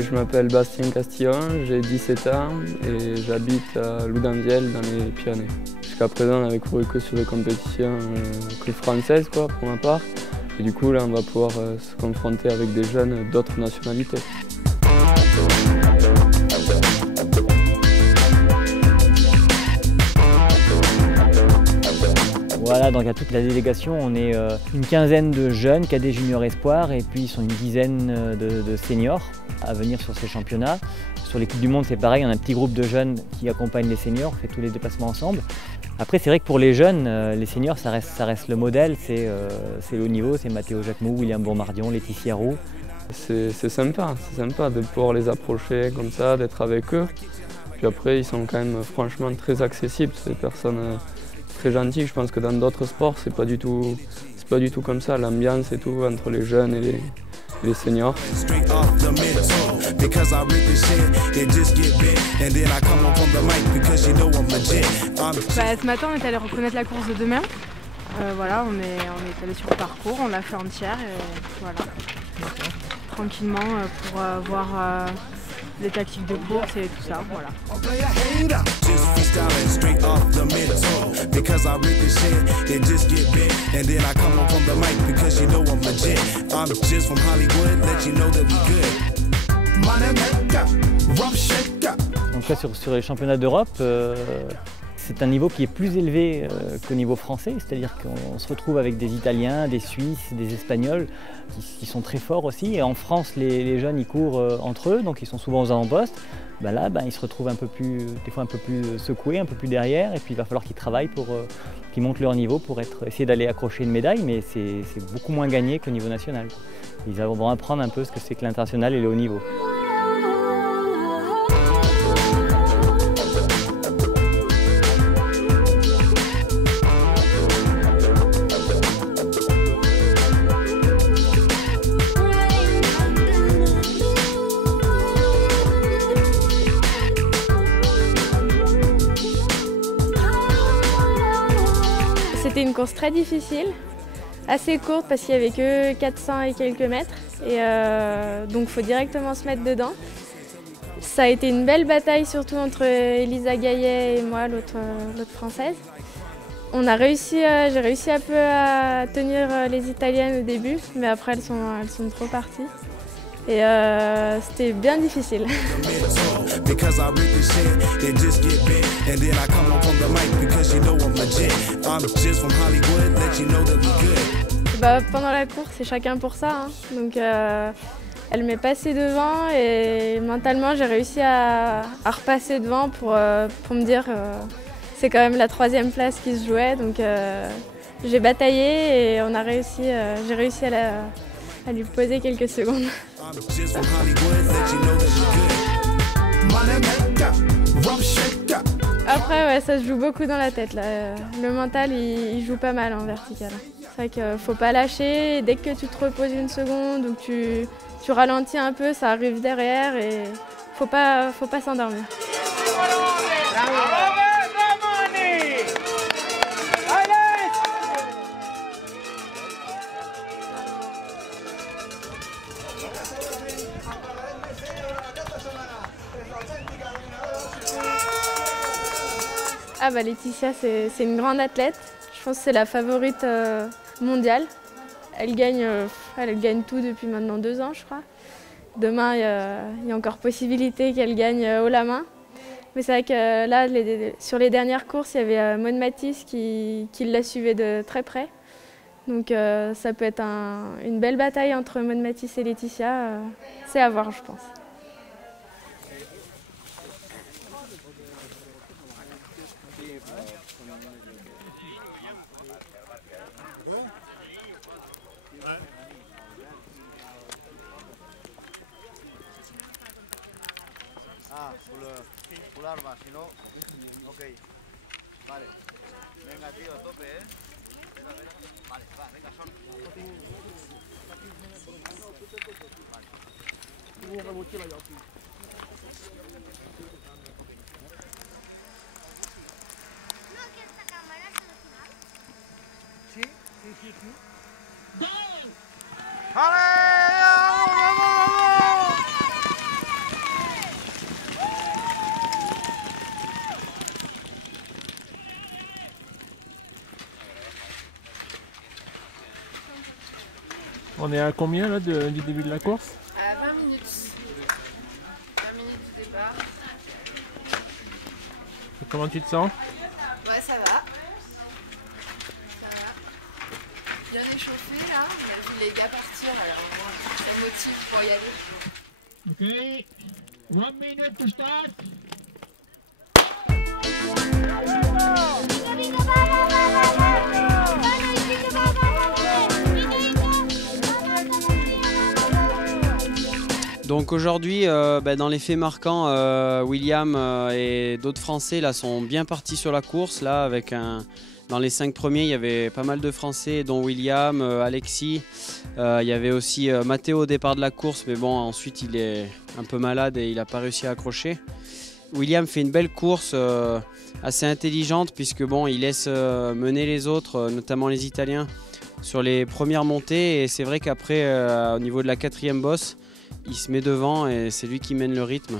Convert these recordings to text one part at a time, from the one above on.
Je m'appelle Bastien Castillon, j'ai 17 ans et j'habite à Loudanvielle dans les Pyrénées. Jusqu'à présent, on n'avait couru que sur des compétitions que françaises pour ma part. Et du coup, là, on va pouvoir se confronter avec des jeunes d'autres nationalités. Voilà, donc à toute la délégation, on est une quinzaine de jeunes cadets juniors espoirs et puis ils sont une dizaine de seniors à venir sur ces championnats. Sur l'équipe du monde, c'est pareil, on a un petit groupe de jeunes qui accompagnent les seniors, on fait tous les déplacements ensemble. Après, c'est vrai que pour les jeunes, les seniors, ça reste le modèle, c'est le haut niveau, c'est Mathéo Jacquemot, William Bourmardion, Laetitia Roux. C'est sympa de pouvoir les approcher comme ça, d'être avec eux. Puis après, ils sont quand même franchement très accessibles, c'est des personnes très gentilles. Je pense que dans d'autres sports, c'est pas du tout comme ça, l'ambiance et tout entre les jeunes et les seniors. Ce matin, on est allé reconnaître la course de demain. Voilà, on est allé sur le parcours, on l'a fait entière et voilà. Tranquillement pour voir les tactiques de course et tout ça, voilà. Donc là, sur les championnats d'Europe, c'est un niveau qui est plus élevé qu'au niveau français, c'est-à-dire qu'on se retrouve avec des Italiens, des Suisses, des Espagnols qui sont très forts aussi. Et en France, les jeunes ils courent entre eux, donc ils sont souvent aux avant-postes. Là, ils se retrouvent des fois un peu plus secoués, un peu plus derrière, et puis il va falloir qu'ils travaillent pour qu'ils montent leur niveau pour essayer d'aller accrocher une médaille, mais c'est beaucoup moins gagné qu'au niveau national. Ils vont apprendre un peu ce que c'est que l'international et le haut niveau. C'était une course très difficile, assez courte parce qu'il n'y avait que 400 et quelques mètres. Et donc il faut directement se mettre dedans. Ça a été une belle bataille, surtout entre Elisa Gaillet et moi, l'autre française. J'ai réussi un peu à tenir les Italiennes au début, mais après elles sont trop parties. Et c'était bien difficile. Pendant la course, c'est chacun pour ça. Hein. Donc, elle m'est passée devant et mentalement, j'ai réussi à repasser devant pour me dire c'est quand même la 3e place qui se jouait. Donc, j'ai bataillé et j'ai réussi à lui poser quelques secondes. Après, ouais, ça se joue beaucoup dans la tête. Là. Le mental, il joue pas mal en vertical. C'est vrai qu'il ne faut pas lâcher. Dès que tu te reposes une seconde ou que tu ralentis un peu, ça arrive derrière et faut pas s'endormir. Laetitia, c'est une grande athlète. Je pense que c'est la favorite mondiale. Elle gagne tout depuis maintenant 2 ans, je crois. Demain, il y a encore possibilité qu'elle gagne haut la main. Mais c'est vrai que là, sur les dernières courses, il y avait Maude Matisse qui la suivait de très près. Donc ça peut être une belle bataille entre Maude Matisse et Laetitia. C'est à voir, je pense. Arma, si no, ok, vale, venga tío, a tope, venga, vale, va, venga, son. Vale. On est à combien là du début de la course? À 20 minutes. 20 minutes du départ. Et comment tu te sens? Ouais, ça va. Ça va. Bien échauffé là. On a vu les gars partir, alors bon, ça motive pour y aller. Okay, 1 minute to start. Donc aujourd'hui, dans les faits marquants, William et d'autres Français là, sont bien partis sur la course. Là, dans les 5 premiers, il y avait pas mal de Français, dont William, Alexis. Il y avait aussi Matteo au départ de la course, mais bon, ensuite il est un peu malade et il n'a pas réussi à accrocher. William fait une belle course assez intelligente puisque bon, il laisse mener les autres, notamment les Italiens, sur les premières montées. Et c'est vrai qu'après, au niveau de la 4e bosse, il se met devant et c'est lui qui mène le rythme.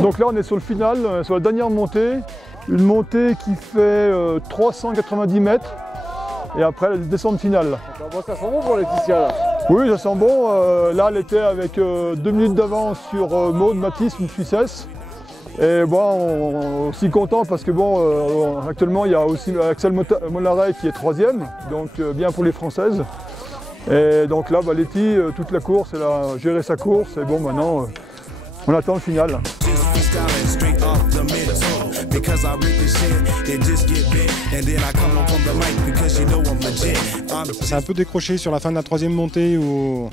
Donc là on est sur le final, sur la dernière montée. Une montée qui fait 390 mètres et après la descente finale. Bon, ça sent bon pour Laetitia là. Oui, ça sent bon. Là, elle était avec 2 minutes d'avance sur Maud Matisse, une Suissesse. Et bon, on est aussi content parce que bon, actuellement, il y a aussi Axel Mollaret qui est 3e, donc bien pour les Françaises. Et donc là, Letty, toute la course, elle a géré sa course. Et bon, maintenant, on attend le final. C'est un peu décroché sur la fin de la 3e montée où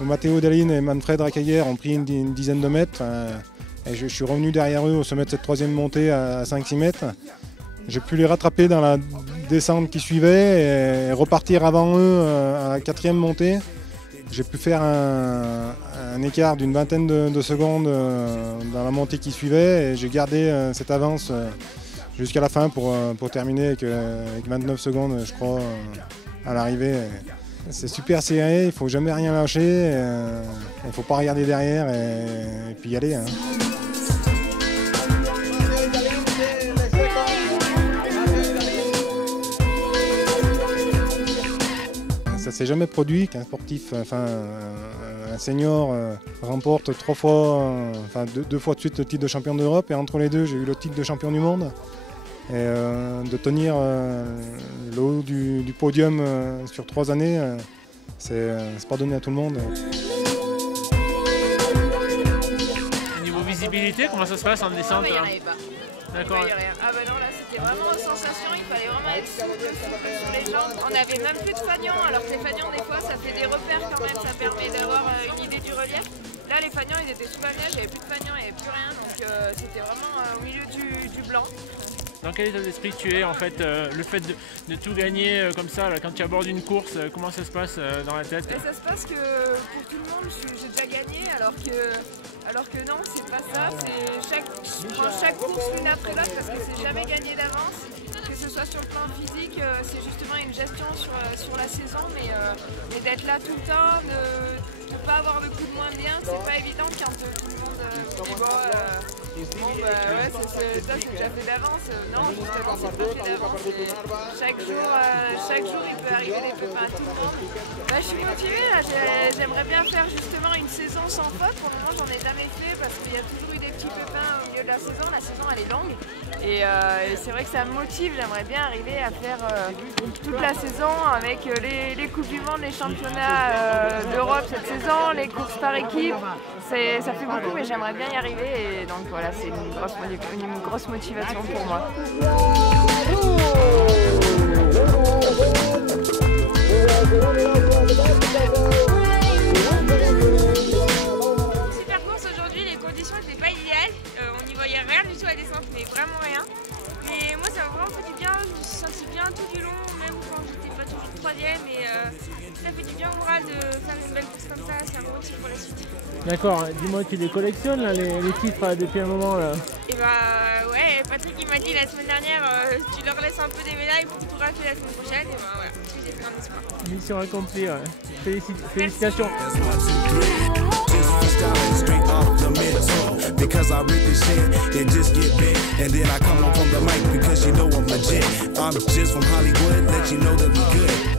Matteo Dallin et Manfred Rackayer ont pris une dizaine de mètres. Et je suis revenu derrière eux au sommet de cette 3e montée à 5-6 mètres. J'ai pu les rattraper dans la descente qui suivait et repartir avant eux à la 4e montée. J'ai pu faire un écart d'une vingtaine de secondes dans la montée qui suivait et j'ai gardé cette avance jusqu'à la fin pour terminer avec 29 secondes, je crois, à l'arrivée. C'est super serré, il ne faut jamais rien lâcher, il ne faut pas regarder derrière et puis y aller. Hein. Ça ne s'est jamais produit qu'un sportif, un senior remporte 2 fois de suite le titre de champion d'Europe et entre les deux j'ai eu le titre de champion du monde. Et de tenir le haut du podium sur 3 années, c'est pas donné à tout le monde. Niveau visibilité, comment ça se passe en descente? Il n'y en avait pas. D'accord. Ah bah non, là c'était vraiment une sensation, il fallait vraiment être souple sur les jambes. On n'avait même plus de fanions, alors que les fanions des fois ça fait des repères quand même, ça permet d'avoir une idée du relief. Là les fanions ils étaient sous la neige, il n'y avait plus de fanions, il n'y avait plus rien, donc c'était vraiment au milieu du blanc. Dans quel état d'esprit tu es en fait, le fait de tout gagner comme ça, là, quand tu abordes une course, comment ça se passe dans la tête? Ça se passe que pour tout le monde j'ai déjà gagné alors que non, c'est pas ça, chaque course l'une après l'autre parce que c'est jamais gagné d'avance, que ce soit sur le plan physique, c'est justement une gestion sur la saison, mais d'être là tout le temps, de ne pas avoir le coup de moins bien, c'est pas évident quand tout le monde ça c'est déjà fait d'avance. Non, justement c'est pas fait d'avance. Chaque jour il peut arriver des pépins à tout le monde. Je suis motivée là, j'aimerais bien faire justement une saison sans faute. Pour le moment j'en ai jamais fait parce qu'il y a toujours eu des petits pépins au milieu de la saison elle est longue. Et c'est vrai que ça me motive, j'aimerais bien arriver à faire toute la saison avec les Coupes du Monde, les championnats d'Europe cette saison, les courses par équipe. Ça fait beaucoup mais j'aimerais bien y arriver et donc voilà, c'est une grosse motivation pour moi. Super course aujourd'hui, les conditions conditions n'étaient pas idéales. On n'y voyait rien du tout à la descente, mais vraiment rien. Mais moi, ça m'a vraiment fait du bien. Je me suis sentie bien tout du long, même quand j'étais pas toujours troisième. Et ça fait du bien au moral de faire une belle course comme ça. Ça me motive pour la suite. D'accord, dis-moi, tu les collectionnes là, les titres depuis un moment là? Et bah ouais, Patrick il m'a dit la semaine dernière, tu leur laisses un peu des médailles pour photographier la semaine prochaine. Et bah voilà, c'est ce que j'ai fait en espoir. Mission accomplie, ouais. Félicitations. Straight off the mental, because I really shit and just get big, and then I come up on the mic because you know I'm legit. I'm just from Hollywood, let you know that we good.